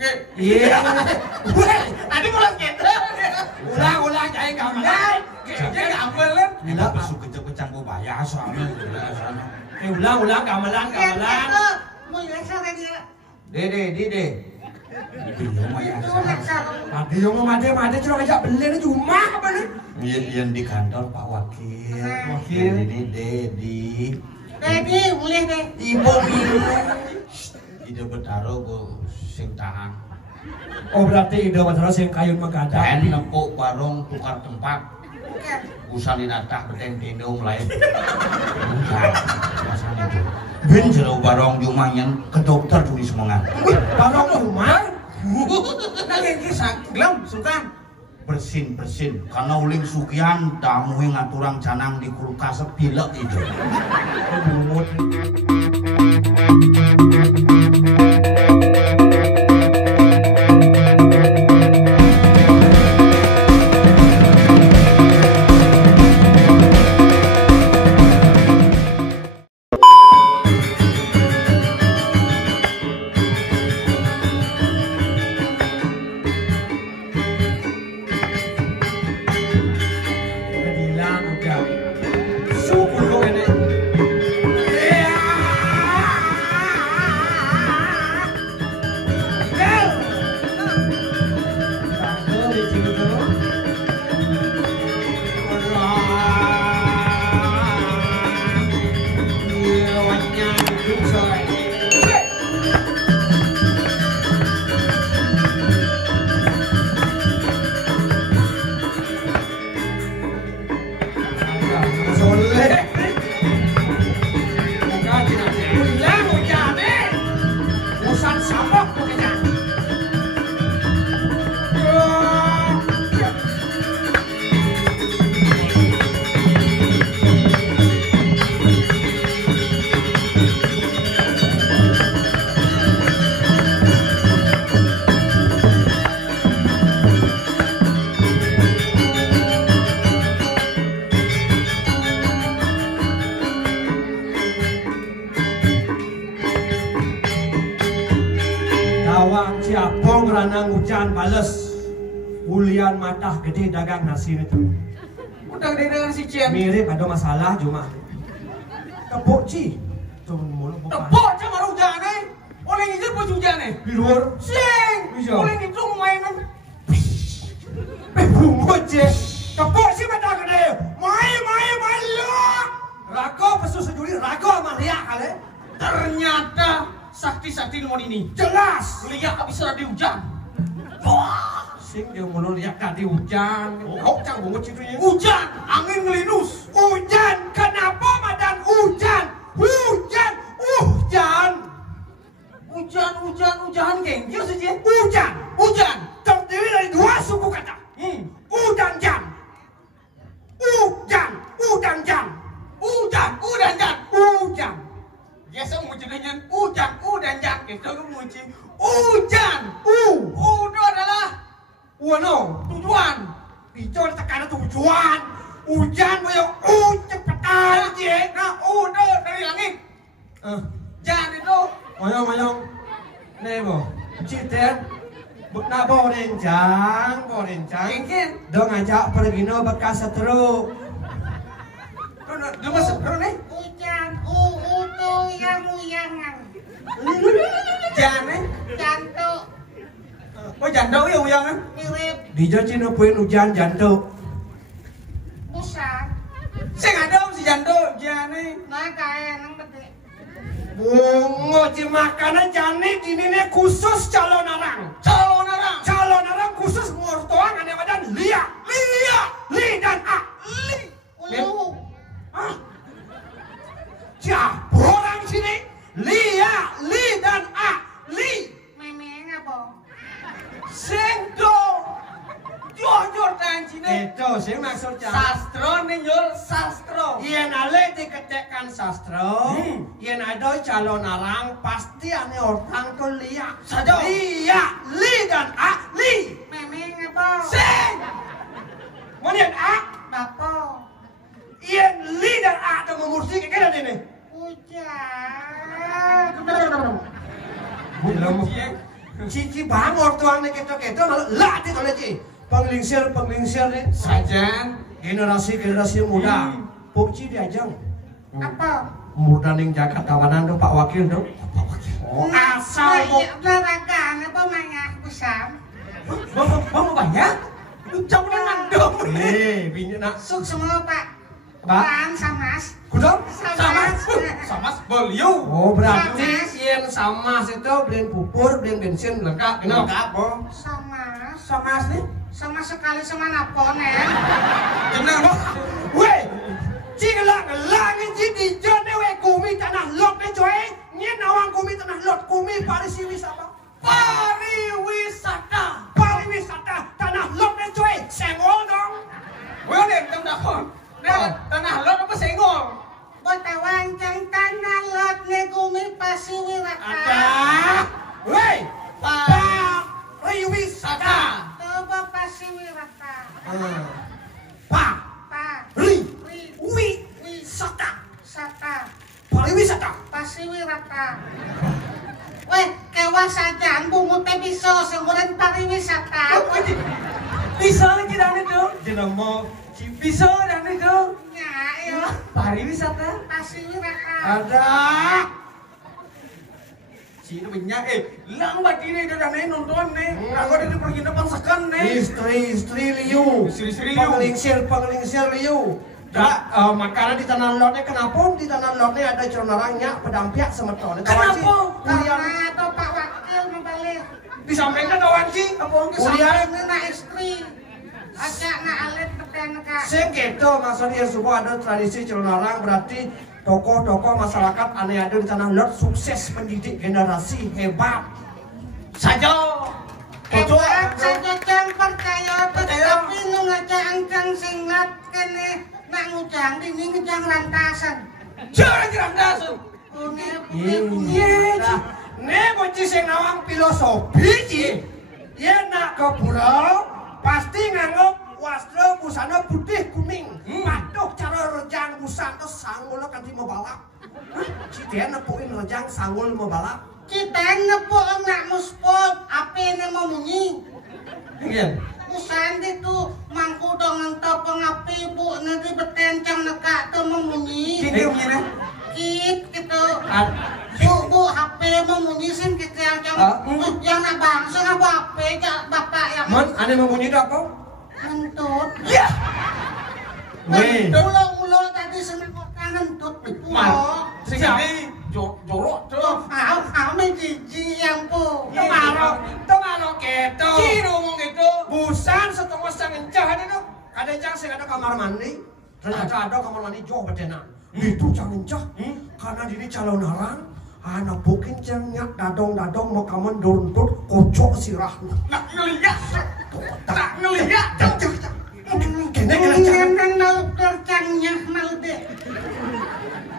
Iya. Tadi ulang gitu. Ulang cai gamelan. Dia gamelan. Gila besuk kecek-kecang ku bayar soalnya. Ulang gamelan. Mau leksa tadi ya. Dede. Tadi yang mau made cuma ngajak beli cuma apa nih? Yang di kantor Pak Wakil. Ini Dedi. Boleh deh. Ibu ide betaro ku sing tahan. Oh berarti ide betaro sing kayun magadang. Dan nepuk warung tukar tempat. Usan dinatah beten tindung lain. Bukan. Masalah itu. Ben jero barong jumanyen ke dokter tulis semangat. Barong rumah? Nang kisah gelem sukan. Bersin karena uling sukian tamu yang ngaturang canang di kulkas pilek itu. Ciapong ranang hujan bales ulian matah gede dagang nasi itu Udah gede dengan si Cian. mirip ada masalah cuma tepuk ci Tepuk sama hujan eh. Oleh ngizir pun hujan eh. di luar Sing. Bisa. Oleh itu mainan. bumbu ci tepuk si matah gede main lu rago pesu sejuli rago sama riak kali Ternyata sakti-sakti nomor ini. jelas Lihat habis di hujan. sing dia ngono lihat tadi hujan kau cang bumbu citunya Hujan, angin ngelinus. hujan kenapa madan hujan Hujan gengnya saja. hujan terdiri dari dua suku kata udan jan hujan Biasa muncul dengan hujan dan jan. Kita muncul hujan. Itu adalah wano tujuan. itu tekanan tujuan hujan boyo cepetan je Nah, udah dari langit. Jan itu mayong nebo citer na borencang gengken. dong ngajak pergi no bekas seteru Dia masuk terus nih. Hujan, itu yang uyangan. Jan nih. Jantung, Oh jandau ya uyangan. mirip dijanji nepuin hujan jantung busan. Saya nggak tahu si jandau Jan nih. Nah, kayak nang gede. bungo ci makanan jani ini khusus calon arang khusus ngortoang ada badan li dan a Ulu. siapa orang sini li dan a Memeng apa? Sengdo. Jujur dan cine. itu sih maksudnya Sastro nih Yul, sastro. yen ale diketekkan sastra yen ada calon arang pasti ane orang tuh lia Saja. li dan a Memeng apa? Seng. kemudian a Bapo. yen li dan a ada memursi kayak gini Hujan. belum cici bangor tuang nih keto malah latih oleh ci penglingsir nih Sajan. generasi muda Pukci diajang Apa? Murdaning Jakarta kawanan tuh Pak Wakil tuh asal Olahraga apa banyak besar? Mau banyak? Ucap ni mandom. bini nak Suk semua Pak. Pak Bang Samas. kudong Sama beliau. oh berarti yang sama itu beliin pupur beliin bensin lengkap ini lengkap oh Samas. Sama nih. Sama sekali sama napon ya. Jenang apa? weh Cigelang di jone we kumi tanah lot ne coy nyen nawang kumi tanah lot kumi pariwisata tanah lot ne coy sengol dong Weh deh, tanah lot apa senggol? Botawan cang tanah lot ne kumi pasiwirata. ada weh pariwisata Coba pasiwirata. pa Pa. wisata Sata. pariwisata Pasiwirata. Weh, kewas aja bungut teh bisa semuran pariwisata. Bisa lagi dan itu. jenama Bisa dan itu. Ya, yo. Pariwisata. Pasiwirata. ada Sino banyak lambat ini dan nonton nih. Aku ada di penginapan sekan nih. istri liu Istri-istri liu. penglingsir liu makanan di tanah lotnya kenapa di tanah lotnya ada conorangnya pedampiak semeton Kenapa? Karena atau Pak Wakil membalik. disampaikan kawan sih Kemudian na istri. Ajak na alit peten kak. sing gitu maksudnya semua ada tradisi conorang berarti tokoh-tokoh masyarakat aneh ada di tanah lot sukses mendidik generasi hebat Saja. Hebat saja cang percaya tetapi nu ngajak angkang singlat kene nak ngujang dini ngejang rantasan. Jangan dasar. Nih bocil sing nawang filosofi ci dia nak ke pulau pasti nganggep wastra busana putih kuning patuh cara rejang busana sanggul kan di balap si dia nepuin rejang sanggul mau balap Kita nepuk nak muspok apa yang mau munyi. iya Usan itu mangku dong entah pengapi bu nanti betencang nekak tu memunyi. Kini begini. Kit gitu. Bu HP memunyi sin kita yang nak bangsa apa HP bapak yang. Mon, ane membunyi dah kau? Ngentut. Ya. Weh. Ulo tadi senang kok ngentut di pulau. Sini jorok tuh. Kau menjiji yang bu. Tomaro keto. Kiro ngomong gitu. Busan setengah sang encah itu. Ada encah sing ada kamar mandi. Ternyata ada kamar mandi jauh betenan. Itu cang encah. Karena diri calon narang. Anak bukin cang nyak dadong mau kamu dontut kocok sirah. Nak ngeliat. Tak ngeliat. Kene cang. Kerjanya mau deh.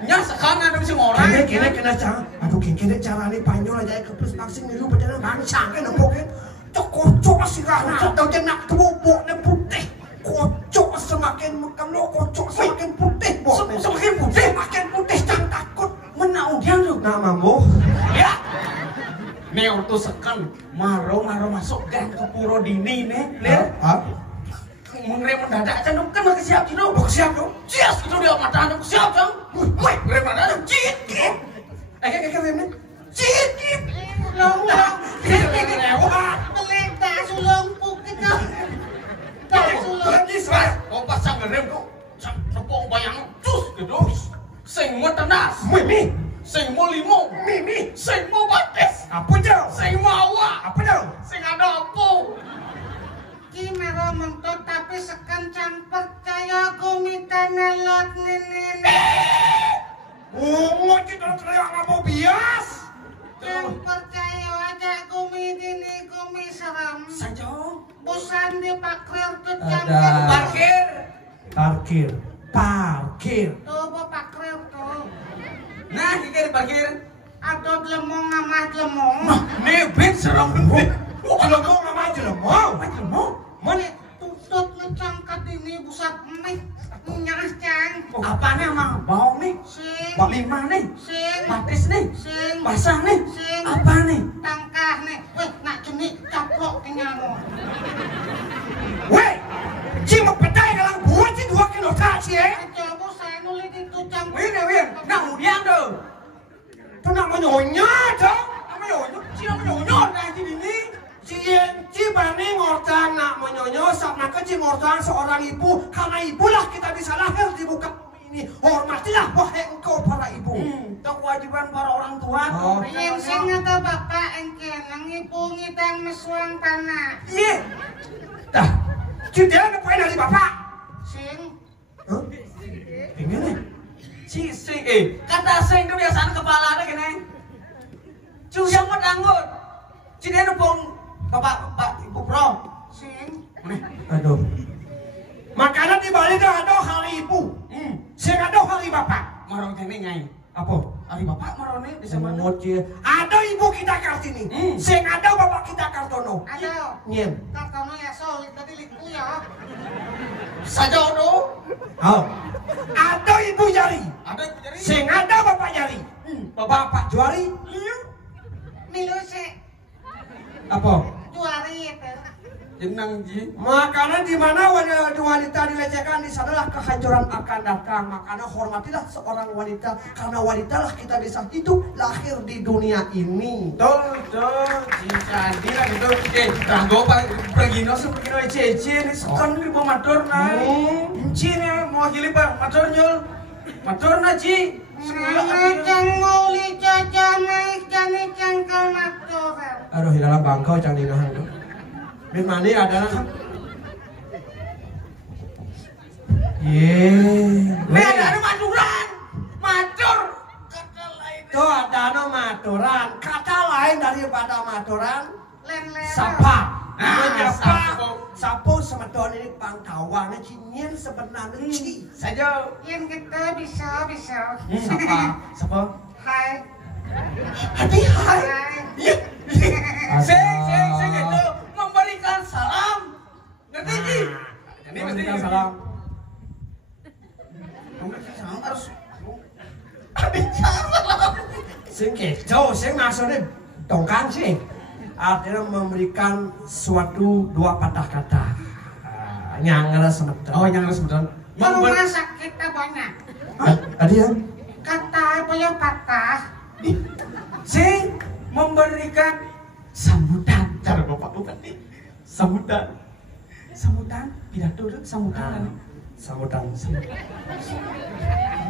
Nya sekarang ada si orang. Kene cang. Aduh kene carane panyol aja ke plus vaksin nilu betenan bangsang kene pokin. Kocok sirah. Tahu jenak tubuknya putih. Kocok semakin mekelo kocok semakin putih. Semakin putih cang takut. Menau dia tuh. Nah mambo. Ya. Neo tuh sekan maro masuk gang ke Puro Dini nih. Lihat. Mengrem mendadak kan kan masih siap cino. Siap dong. Siap itu dia mata anak siap cang. Woi, ngrem mendadak cit. Kayak Cit. Long. Pelik tak sulung puk kita. Tak sulung. Oh pasang ngerem tuh. Sepong bayang cus gitu. Sing mau tenas. Mimi. Sing mau limau. Mimi. Sing mau batis. Apa jauh? Sing mau awak. Apa jauh? Sing ada apa? Ki mero mentut tapi sekencang percaya kumita nelot nenek. Kita teriak apa bias? Yang percaya aja kumi dini kumi serem. Saja. Bosan di pakrir tuh Ada. cangkir. Parkir. Tuh bu pakrir tuh. Nah, kita di parkir. Ada lemong ngamah lemong. Nebet serem. Jelemo nama jelemo. Mana tutut ngecangkat ini busat meh nyah cang. Apa nih emang? Bau nih. Sing. Bak lima nih. Sing. Batis nih. Sing. Basah nih. Sing. Apa nih? Tangkah nih. Weh nak aja ini. Si Yenci bani ngortang nak menyonyo sama kecil ngortang seorang ibu. Karena ibulah kita bisa lahir di muka bumi ini. Hormatilah wahai engkau para ibu. Itu kewajiban para orang tua. Yang sing atau bapak engke nang ibu ngidang mesuang tanah. Iya. Dah. Dia ngapain dari bapak? Sing Hah? Gimana? Kata sing kebiasaan kepala ada gini. Cuyang medanggut. Cina nupung bapak ibu pro. sing Aduh. Makanan di Bali dah ada hari ibu. Sing ada hari bapak. Marong jene nyai. Apa? Hari bapak marone di sana. Ada ibu kita Kartini. Sing ada bapak kita Kartono. ayo Nyem. kakakmu ya solid tadi liku ya Sajodo. Oh. Ada ibu Jari. Ada ibu jari. Sing ada bapak Jari. Bapak Juari. milu sih Apa? juari itu Jenang ji. Makanan di mana wanita dilecehkan di sanalah kehancuran akan datang. Makanya hormatilah seorang wanita karena wanitalah kita bisa hidup lahir di dunia ini. Tuh, jika dia gitu, tanggo pergi no cece nih sekarang di bawah motor naik. Cina mau gili pak motor nyul, motor naji. Ngajang mau jajan naik jani cangkal motor Aduh, di dalam bangkau cang dinahan tuh. Bin mandi ada nak? Ada maturan, matur. Kata lain. Tuh ada no maturan. Kata lain daripada maturan. len-len Sapa. Sapo. Sapo semedon ini pangkawannya cinyen sebenarnya ci. Saja. yang kita bisa Sapa. hai Hati hai. hai Iya. Saya gitu memberikan salam. Ngerti ji? Ini mesti Memberikan salam. Memberikan salam harus. Salam. Sing keco, sing maksudnya dongkang sih. Artinya memberikan suatu dua patah kata. Nyangger semedon. Oh, yang harus betul. rumah sakit banyak Tadi ya? kata apa ya patah Sing memberikan sambutan. Cara bapak bukan nih. Sambutan. Sambutan. Pidato dong sambutan. Sambutan.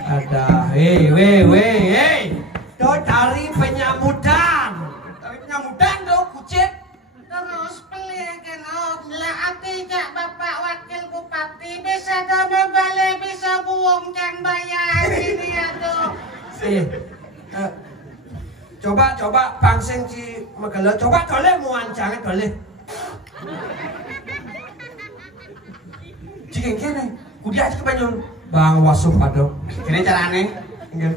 Ada, hei. Tuh cari penyambutan. Tapi penyambutan dong, kucet. terus pilih kenop lah ati jak bapak wakil bupati bisa dama balik bisa buang can bayar ini ya tuh Coba pangsing si Megala. Coba toleh muancangnya toleh. Jika kene, kudia aja ke Banyul. Bang wasup pado. Kene carane.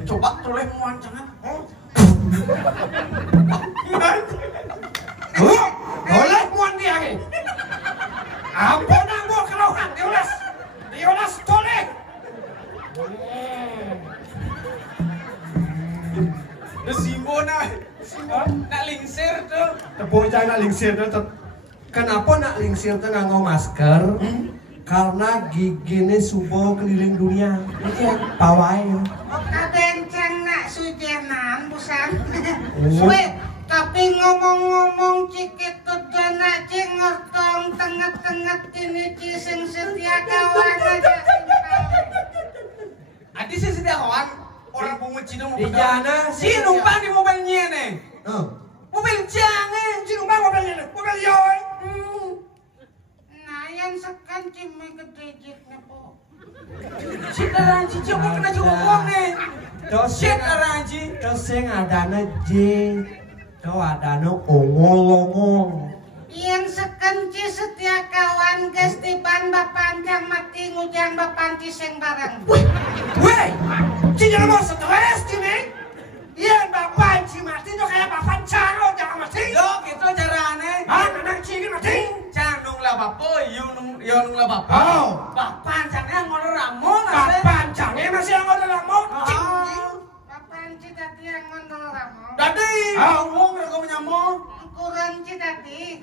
Coba toleh muancangan. Toleh muan dia ke. Ampun aku kelauhan Diolas toleh. Simbo nak lingsir tuh. Tepung nak lingsir tuh. Kenapa nak lingsir tuh nganggo masker? Karena giginya subuh keliling dunia. Pawai. kabencang nak sujenan busan suwe tapi ngomong-ngomong cikit tuh nak cing ngortong tengah-tengah ini cising setia kawan aja Adi sih setia kawan. Orang penguci dong. Di jana Si numpang di mobilnya nih. Mobil jangan. Si numpang mobilnya nih. Mobil yoy. nah yang sekan cimai gedejiknya po Si Taranji coba kena ngomong nih. Si Taranji. Terus sing adana J. Tuh adana ongol-ongol. yang sekenci setia kawan kestipan bapancang mati ngujang bapanci sing bareng Weh, si jangan mau stres sini. Iya, bapak si mati tuh kayak bapak caro jangan mati. Lo gitu carane. Ah, anak cingin mati. Canung lah bapak, yunung lah bapak. Oh. Bapak cannya ngor ramon. Bapak cangnya masih yang ada lamot. bapanci tadi yang ngondol ramo Tadi. Ngomong mereka menyamuk. ukuran tadi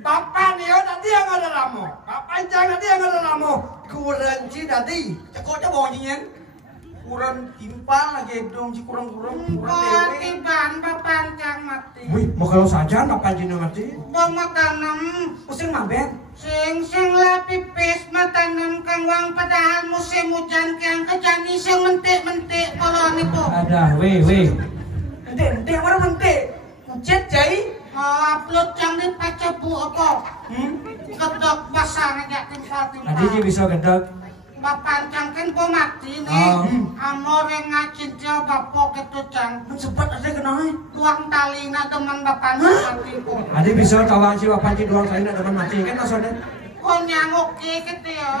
Bapak nih, tadi yang ada lamot. Bapak cang tadi yang ada lamot. Kurenci tadi. Cekoknya bawahnya. Kurang timpal lagi dong, si kurang dewe. tiban bapak Wih, mau kalau saja apa jino mati? Bawa tanam. Pusing mabet. Sing lah pipis matanam kang wang padahal musim hujan kang kejani sing mentik kalau nipo. Ada, weh. Ente mana mente? Hujan jai. Upload yang di Facebook apa? Gedok basah aja timpal. Tadi bisa gedek. Bapak cangkin po mati nih. Amor yang ngacin dia bapak itu cang. Sempat ada kenal. Tuang tali na teman bapak mati po. Tadi bisa kawan si bapak ci doang kali nak teman mati kan maksudnya. Kok nyanguk gitu ya?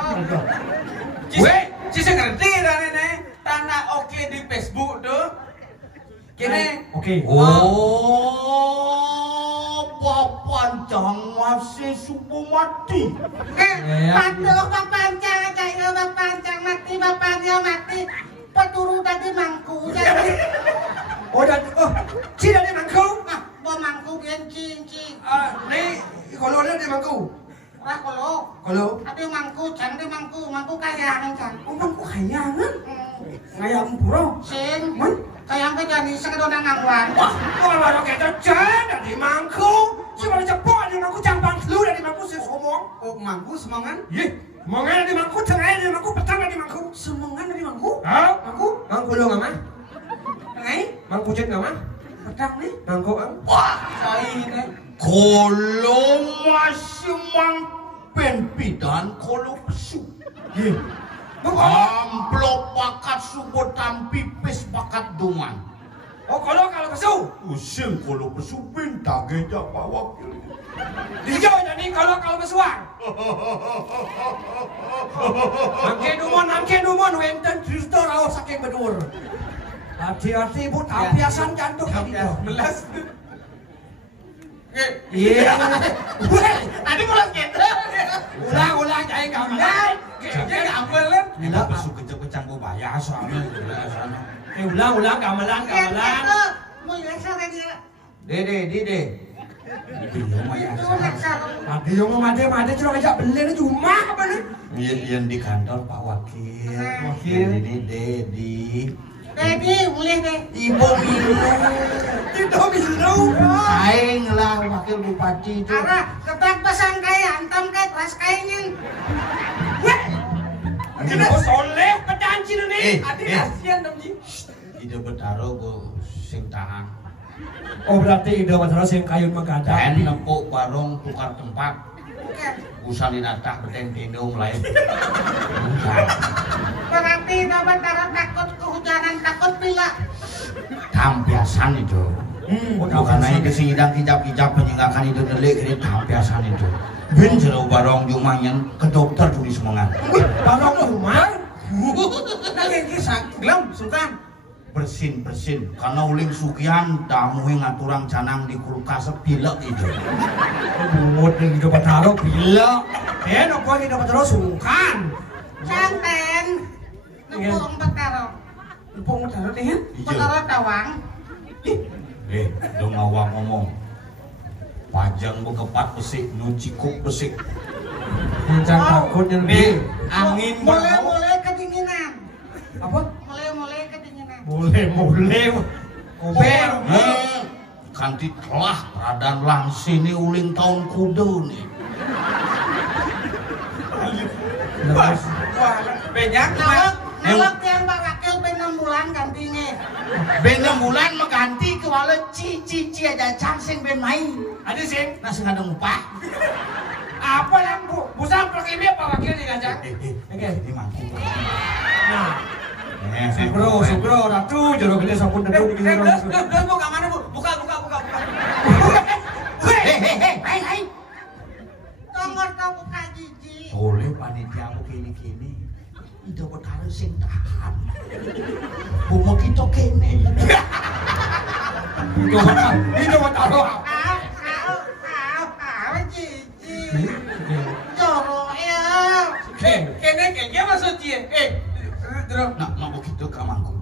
Weh, sisa ngerti dah nenek. Tanah oke di Facebook tuh. Kene. Oke. Bapak jangan masih subuh mati. Patuh bapak cang aja ya bapak cang mati bapak dia mati. Peturu tadi mangku jadi. Ci dari mangku. Bo mangku gen cing. Nih, kalau dia di mangku. Ora kalau. Ada mangku cang di mangku kayangan cang. Mangku kayangan. Ngayam puro. Sing. Kayang kejani sing dona ngangwan. Wah, kalau kita jangan di mangku. Cuma cepot di mangku campang lu dari mangku sih ngomong. Oh, mangku semangan. Ye, semangan di mangku, tengah di mangku, petang di mangku. Semangan dari mangku. Mangku lu nggak mah? Ngai? Mangku cek nggak mah? Petang nih. Mangku ang. Wah, Ini. kalau masih mampen pidan kalau pesu. Ye, Amplop pakat subuh tampipis pakat duman. kalau kesu. Using kalau pesu bintang aja Pak Wakil. Dijauh jadi kalau kesuang. Angke dumon, wenten justru rau saking bedur. Hati-hati ibu, tapiasan jantung gitu. Belas. Iya. Tadi pulang gitu. Ulang jahit gamelan. Jadi ambelan. Kita pesu kecang bayar soalnya. Ulang gamelan. Mulai sore dia. Dede. Tadi yang mau mati cuma ngajak beli cuma apa nih? Yang di kantor Pak Wakil. Ini Dedi, mulai deh. Ibu Milu. Tidak biru. Saing lah Wakil Bupati itu. Ara, ketak pasang kaya, antam kaya, keras kayanya. Kita soleh pedanci nih. Adi kasihan dong Ji. Ide betaro go sing tahan. Oh berarti ide masalah sing kayun menggadang. Dan nempuk warung tukar tempat. Usan dinatah beten tindung lain. Berarti dapat darah takut kehujanan, takut bila. Tampiasan itu. Bukan aja kesing hidang kijap-kijap penyinggakan itu delik ini tampiasan itu. Ben jero barong jumanyan ke dokter tulis semangat. Barong rumah. Nang kisah gelam sungkan. Bersin karena uling sukian tamu ngaturang canang di kulkas pilek itu. Bungut yang hidup taruh bila. Nok gua hidup taruh sungkan. Santen. Nempung petaro. Nempung taruh deh ya. Petaro tawang. Dong awang ngomong. Pajang bekepat pesik, nucikuk pesik. Jangan takut yang di Angin Mulai kedinginan. apa? Mulai kedinginan. Mulai. Kober. Kanti telah radan langsini uling tahun kudu nih. Wah, banyak Nalak yang Pak Wakil ben 6 bulan gantinya. Ben 6 bulan mengganti ke wala cici aja cangsing ben main. Ada sing. Nasi ngadeng upah. Apa yang busang pergi dia Pak Wakil digajak. Oke, ini mangku. Nah. Sugro, ratu jero gede sampun tentu di jero. Buka mana Bu? Buka. Hei. Tongor kau buka jiji. Oleh panitia aku kini. Ida betara sing tahan. Bomo kita kene. Itu taruh. Jiji. Joro ya. Kene maksud dia. Terus. Nak begitu ke mangku.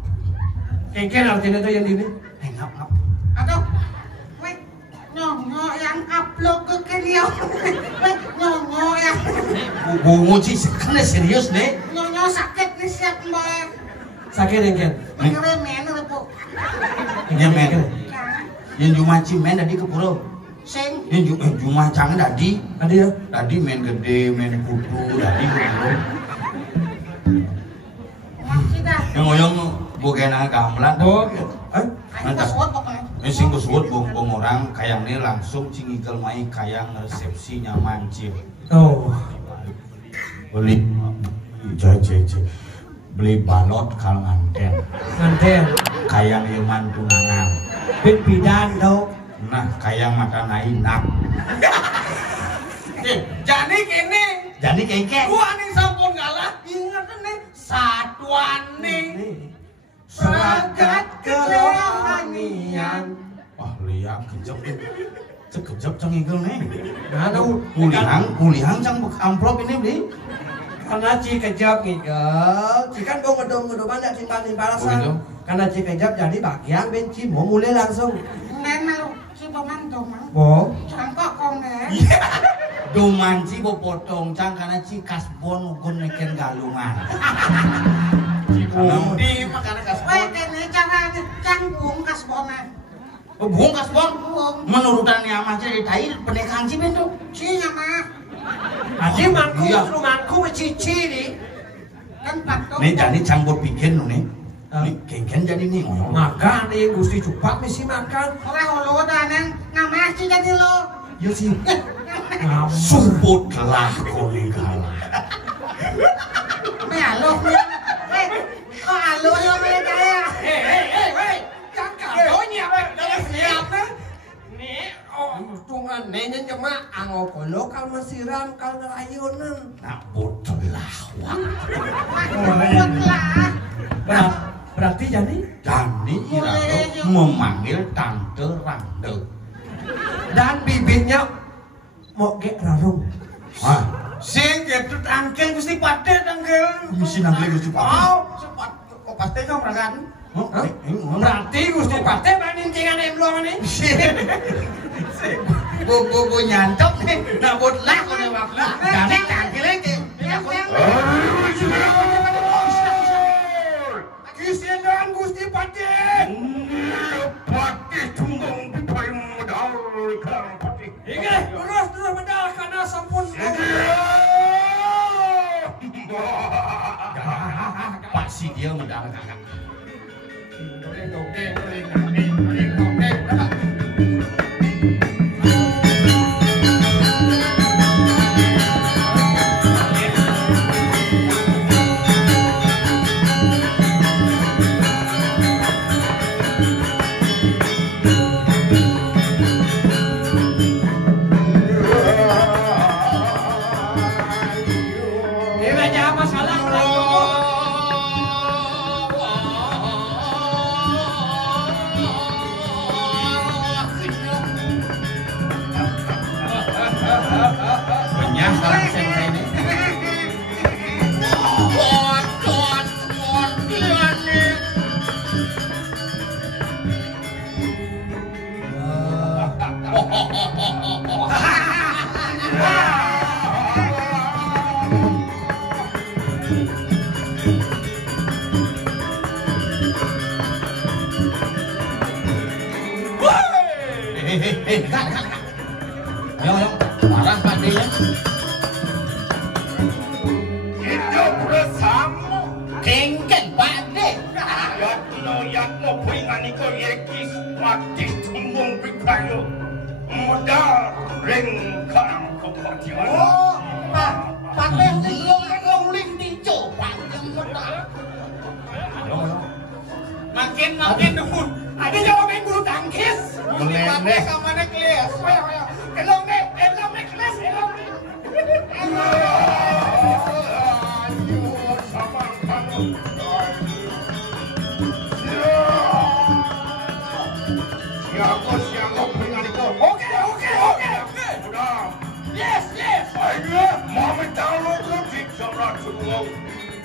Kengken artinya itu yang di ini. Ngap. Aduh. Weh, nyonyo yang upload ke Kenyo. Weh, nyonyo yang Bomo ci kena serius nih. nyonyo sakit nih siap mbak. Sakit kengken. Ngeremen Bu. Nyemen. Yang jumaci main tadi ke pura. Sing Yang jumacang tadi. Tadi ya. Tadi main gede, main kudu, tadi ke pura. masih dah. Yang ngoyong bukan gamelan. Oh. Ayo kesuat pokoknya. Sing kusut bong orang kayang ini langsung cingikel mai kayang resepsi nyaman cil. Oh. Beli cek beli balot kal nganten. Nganten. Kayang iman tunangan. Bidan tau. Nah kayang mata nainak. Jadi kene. Jadi keke. Gua nih sampun ngalah. Ingat nih satuan nih. Pragat kerohanian. Wah lihat kejep nih. Cek kejep cengigel nih. Nah, tahu. Mulihang cang amplop ini beli. Karena ci kejap ngigel, ci kan gua ngedom-ngedoman dak simpan balasan. Begitu. Karena ci kejap jadi bagian benci mau mulai langsung. Nen malu si paman domang. Bo. Cangkok kong nen. Domanci bo potong cang karena ci kasbon ugun neken galungan. Di makanan kasbon. Weh kene cara canggung kasbona. Buang kasbon. Buang. Menurutan yang jadi tai penekang ci bentuk. Si nyama. Aji mangku Iya. rumahku cici nih. Kan patung. Nih jadi canggut bikin nih. Ah. Nih kengken jadi nih ngoyong. Makan nih Gusti Cupak mesti makan. Ora holo danang ngamah si jadi lo. Ya sih. Sumputlah koligala. Me alo. Kok alo yo me kaya. Hei, cakap kau nyiap, jangan siap nih. Nih, oh, tungan nenya cuma angopolo kal mesiram kal ngerayunan. Nak bodolah wak. Buatlah. Berarti jadi Dani Irado memanggil Tante Rande. dan bibitnya mau ge rarung. Ah, Sing getut angkel Gusti Padet angkel. misi nanggil Gusti Padet. Oh, cepat. Kok pasti kau berangkat? Berarti Gusti Pate banding cingan emblong nih. Bu nyantok nih. Nak bodolah kau nih wak. Dani cangkil aja. Kisah dan Gusti Pate. Pati tunggung pipai modal kang pati. Inge, terus medal karena sampun. Pasti dia modal kakak. Ini aja masalah Banyak sekarang saya ini. Kak. Ayo, marah Pak D ya. Hidup bersama. Kengken Pak D. Yatno puingan iko yekis pati tunggung pipai modal ring kang kepatian. Oh, Pak Besi long lintijo panjang modal. Makin demun. Ada jawaban bulu tangkis. Gusti Padet sama nekles. Elong nih kelas elong. Ayo sama kamu. Siapa puingan iko? Oke. Udah. Yes. Ayo, mami tahu kau tidak ratu.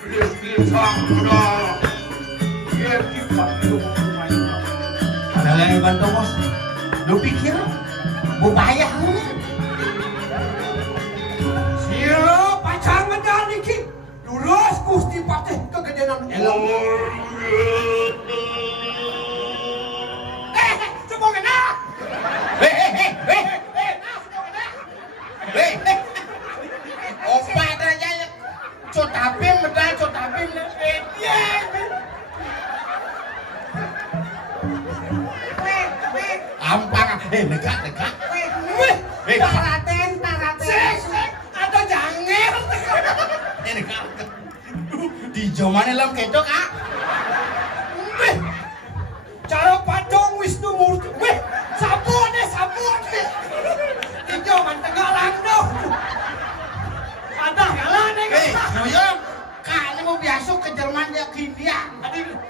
Please udah. Dia dipanggil. Ada yang bantu bos. Lu pikir bu bayar lu? Sio pacang medal niki. Lurus Gusti Pate kegedean elong. Semua kena. Dekat. Wih, Raden. Ada jangir. Dekat. Di jomane lam ketok, ah. Wih, cara padong Wisnu Murti. Wih, sabun deh. Hijau tengah langdong. Ada ngalah nih. Ngoyong. Kali mau biasa ke Jerman dia ke India.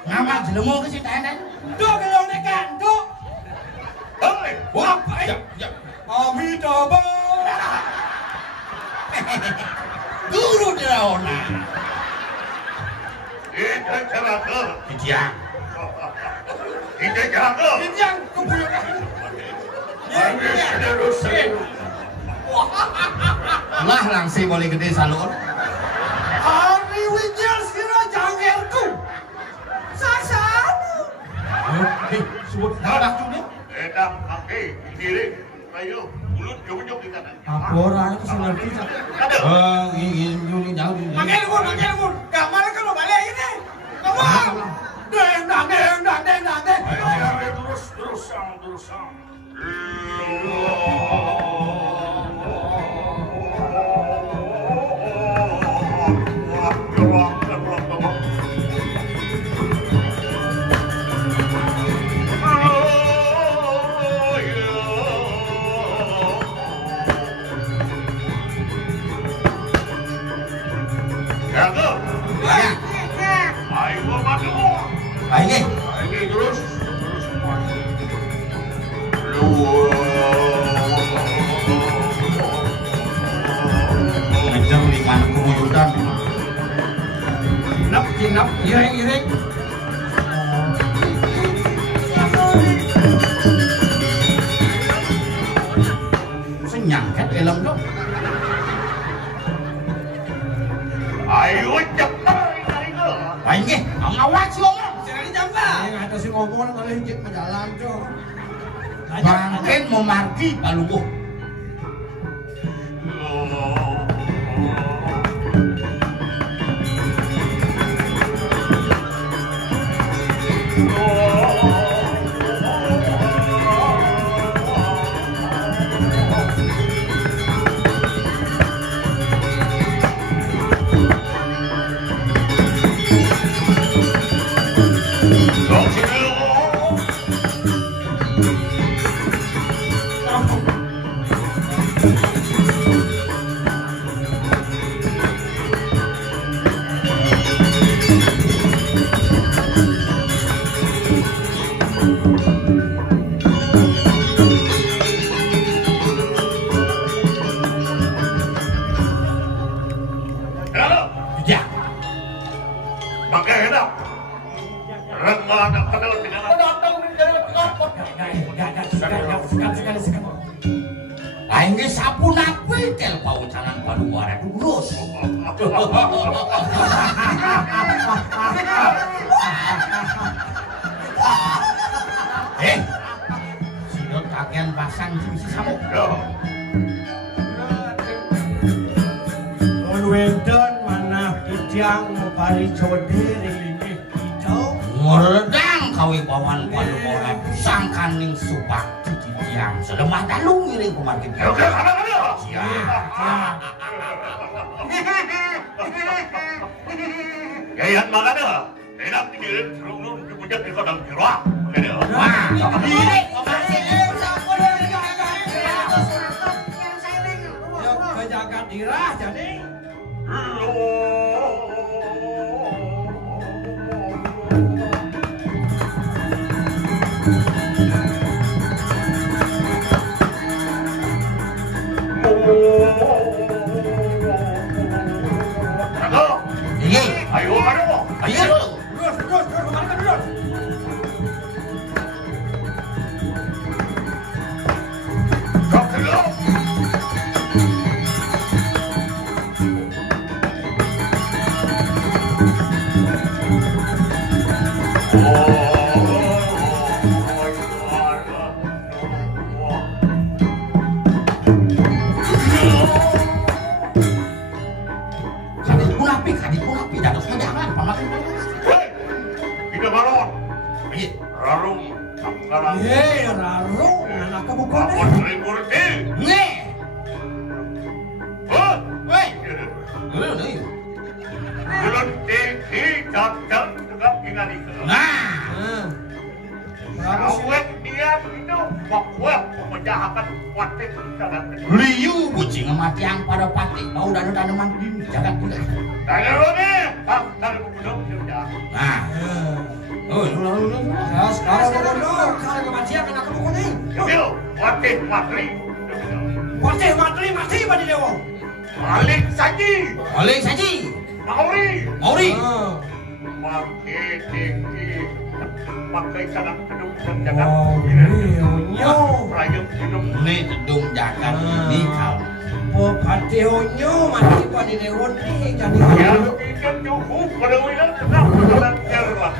Ngamal jelemu ke situ ene. Duh gelong nih kan, duh. Hei, Wah, ya. Amitabha. Guru Draona. Ini cara ke. Kijang. Ini cara ke. Yang kebuyakan. Ini terus. Lah langsung boleh gede salur. Hari Wijaya Sira jangirku. Sasamu. Sebut dah juga. Enak kaki diri. Ayo, mulut jauh-jauh kita. Apa orang itu sudah kita? Ada. Ini jauh ini. Makai lumun. Gak mana kalau balik ini? Ngomong. Dendang. Ayo, terus sang. Ini terus. Ngejar lima kuyudan. Nap, iring. Senyangket elem dong. Ayo cepat. Baik nggih, ngawat sih om. Jangan dijambak. Yang ada si ngomong kalau hijik menjalan tuh. Bangken mau margi palubuh. Aing sapu napi tel paucanan padu warek lurus. Sidot kakean pasang si samuk. Mun wedon manah kijang mopari jode ini hijau. Meredang kawi bawan padu warek sangkaning supak kijang sedemah dalung ngiring kumarkin kau. Kayak mana dah? Enak dikirim serung-serung dipunyai di kodam jeruah. Wah, ini Kejaga dirah jadi. Ayo, Terus, kemana terus? Apot Murti. Nge. Oh, Weh. Ini. belum tinggi datang dengan ingat. Nah. Awet dia itu bahwa memejahkan watik jangan. Liu bucing matiang pada patik bau dan tanaman ini jangan tidak. Tanya bang dari pembunuh sudah. Nah. Oh, lu. Kalau kematian anak kamu kuning. Yuk, watik matri. Mati pada dewa. Balik saji. Balik saji. Mauri. Makin tinggi. Pakai sangat gedung dan jagat. Rayung gedung. Ini gedung jagat ini kau. Pati honyo mati pada dewa nih jadi. Yang ikan cukup pada wilayah tetap dalam kerwas.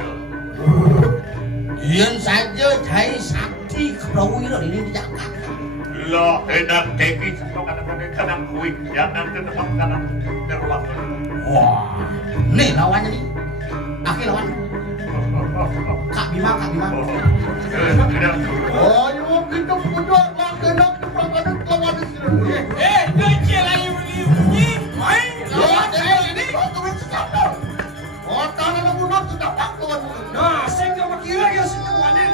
Ian saja cai sakti kerawira ini jagat. Lah enak teki satu kadang-kadang kuih jangan tetap kadang kerwas. Wah, nih lawannya nih. Akhir lawan. Kak Bima. Tidak. Oh, you kita punya makanan perangkat lawan di sini. Kecil lagi begini. Main. Lawan ini. Oh, tanah lamun sudah pakon. Nah, saya nggak makira ya semuanya.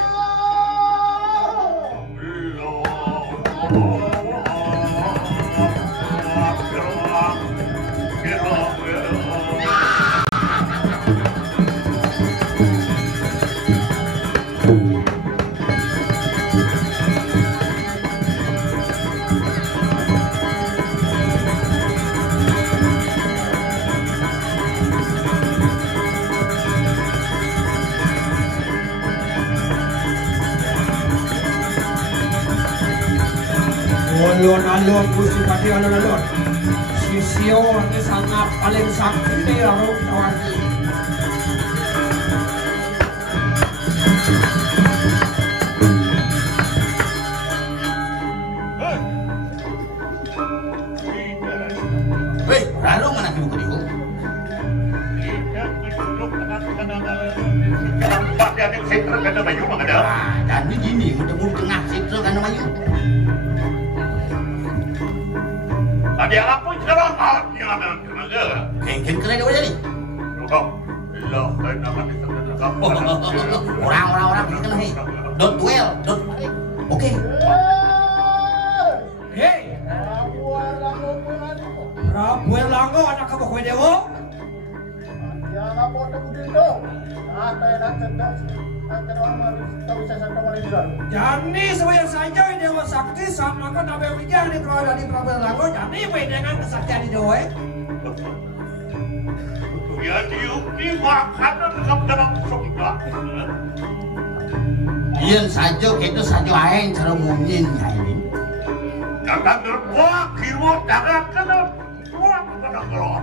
Alon Gusti Pati alon. Sisio ini sangat paling sakti nih orang kawan. Hei, lalu mana kibu kediu? Ah, dan begini, mudah-mudahan tengah sitra kan mayu. Tadi aku sekarang hanya ada tenaga. Kengken kena dia jadi. Lah, kenapa diserang? Orang kena hei. Don't duel, don't. Oke. Hei, Prabu Erlangga anak kamu kue dewa. Jani sebayang saja dewa sakti sama kan Nabi Wijaya di Prabu dari Prabu Erlangga. Jani dengan kesaktian di dewa. Ya diuki makanan dalam surga. Ian saja kita saja aing cara mungkin ini. Jangan berbuat kiwat jangan kena buat kena keluar.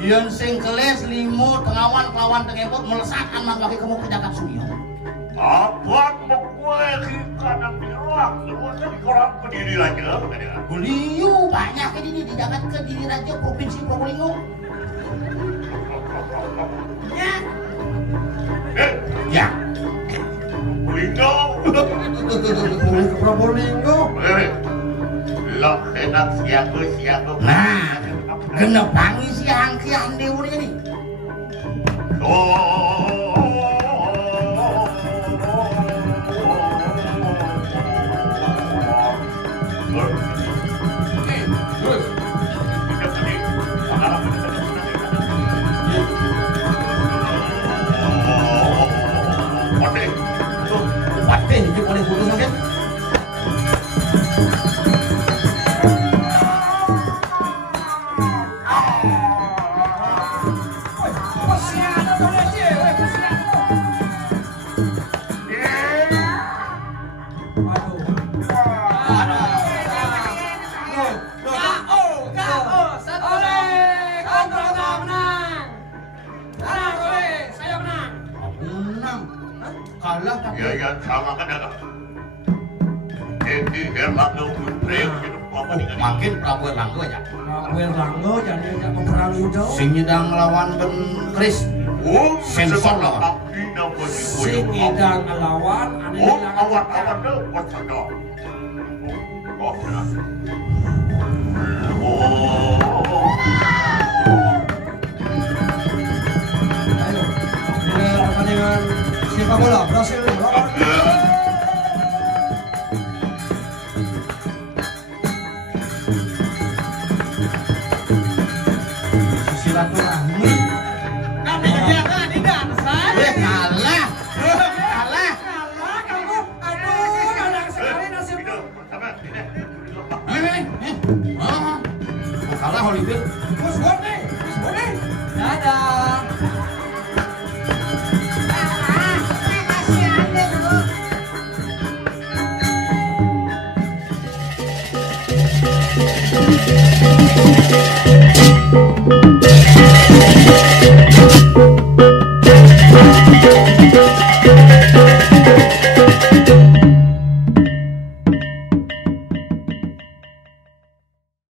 Ian sing keles limo tengawan kelawan tengepot melesatkan mak lagi kamu ke jagat sunyo. Abang mengkue kadang diruang terus di kolam pendiri raja. Beliau banyak ini di jagat Kediri Raja Provinsi Probolinggo. Ya. Probolinggo. Boleh ke Probolinggo. Lah enak siaga. Nah, kena pangi siang dewa ini. Pati itu boleh putus mungkin. Ya sama kan ada. Jadi Erlangga Putri Makin Prabu Erlangga ya. Prabu Erlangga jadi tidak memperangi itu. Sing nyedang melawan Ben Kris. Sensor lawan. Sing nyedang melawan. Awat-awat tuh waspada. Ayo, ini pertandingan sepak bola Brasil melawan silaturahmi. Kami jangan di dansan. Kalah. Kalah. Kalah kamu, aduh, banyak sekali nasibmu. Kalah Hollywood. Mus Bone, Mus Bone. Dadah. Kasihan deh lu. Thank you.